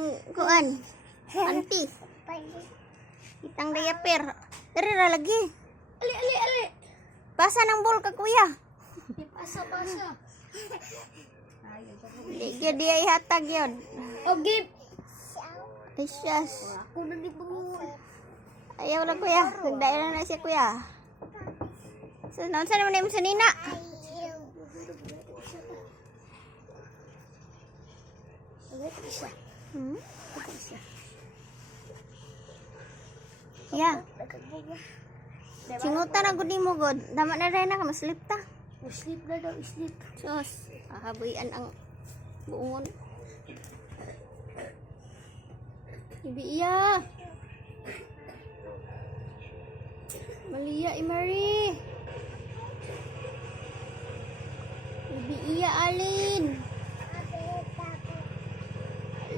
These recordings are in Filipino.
ang kuan. Anti. Itang diaper. Dere ra lagi. Ali. Pasa ng ball ka kuya. Pasa. Di gyud ay hatag yun. Okay. Ay siyas. Ako na di bangul. Ayaw na kuya. Nagdayo na siya kuya. So, naunsa naman na yung sanina? Yeah. Singutan na gud mo god. Dama na rin na ka maslip ta. Sleep na daw, sleep. Sos, habuyan ang buongon. Ibi iya. Malia Imari. Ibi iya alin.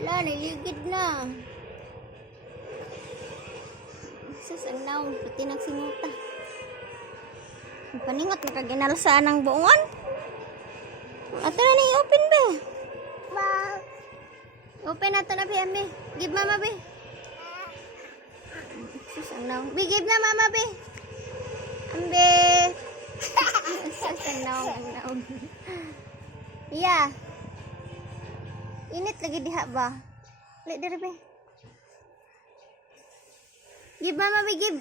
Ala, niligid na. Sus, ang naong, pati nagsimuta. Paningot na kaginalsaan ng buongon. Ato na ni open be. Open ato na be, ambe. Give mama be. Sus, ang naong. Be, give na mama be. Ambe. Sus, ang naong. Iya. Init lagi diha ba? Lek dere be. Give mama be, give.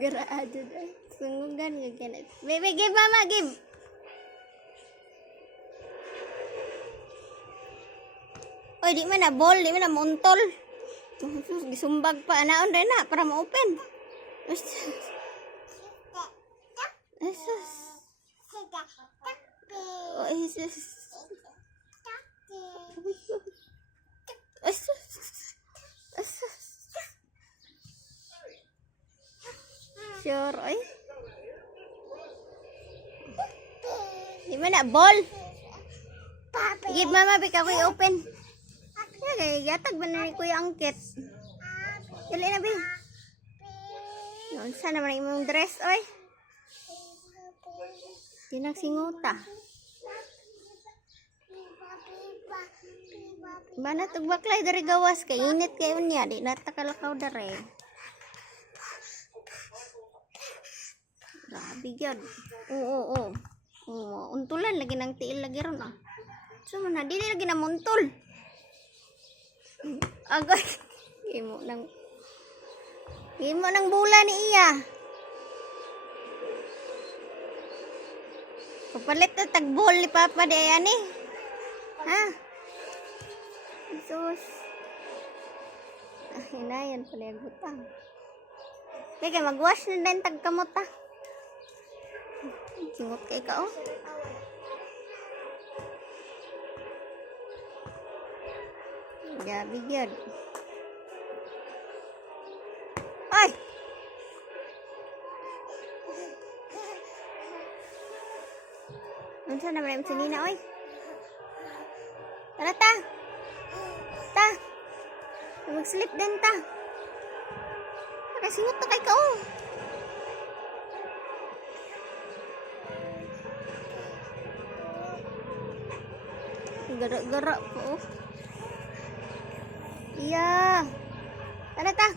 Gara aja dah. Sungugan nga ganit. Bebe, give mama, give. Oy, di man na ball, di man na muntol. Gisumbag pa anaon rin na para ma-open. Jesus. Oh, Jesus. Sure, oy. Di man na ball. Give mama bika ko open. Kaya yatag ba na ni Kuya Angkit? Dali na bi. Noon sana naman imong dress oy. Di nagsinguta. Bana tug baklay dari gawas kay init kay unya di natakalakaw dare. Grabe gyud. Oo. Untulan lagi nang tiil lagi ron ah. So man dili lagi na muntol. Agay. Imo nang bula ni iya. Papalit na tagbol ni Papa di ani. Ha? Jesus. Hinayan pala yung butang. Kaya mag-wash na din tagkamot ha. Singot kay ka oh. Gabi yun. Ay! Unsa naman yung sinina oy? Tara ta! Mag-sleep din ta. Singot na kay ka oh. Gara-gara po. Iya. Tara ta.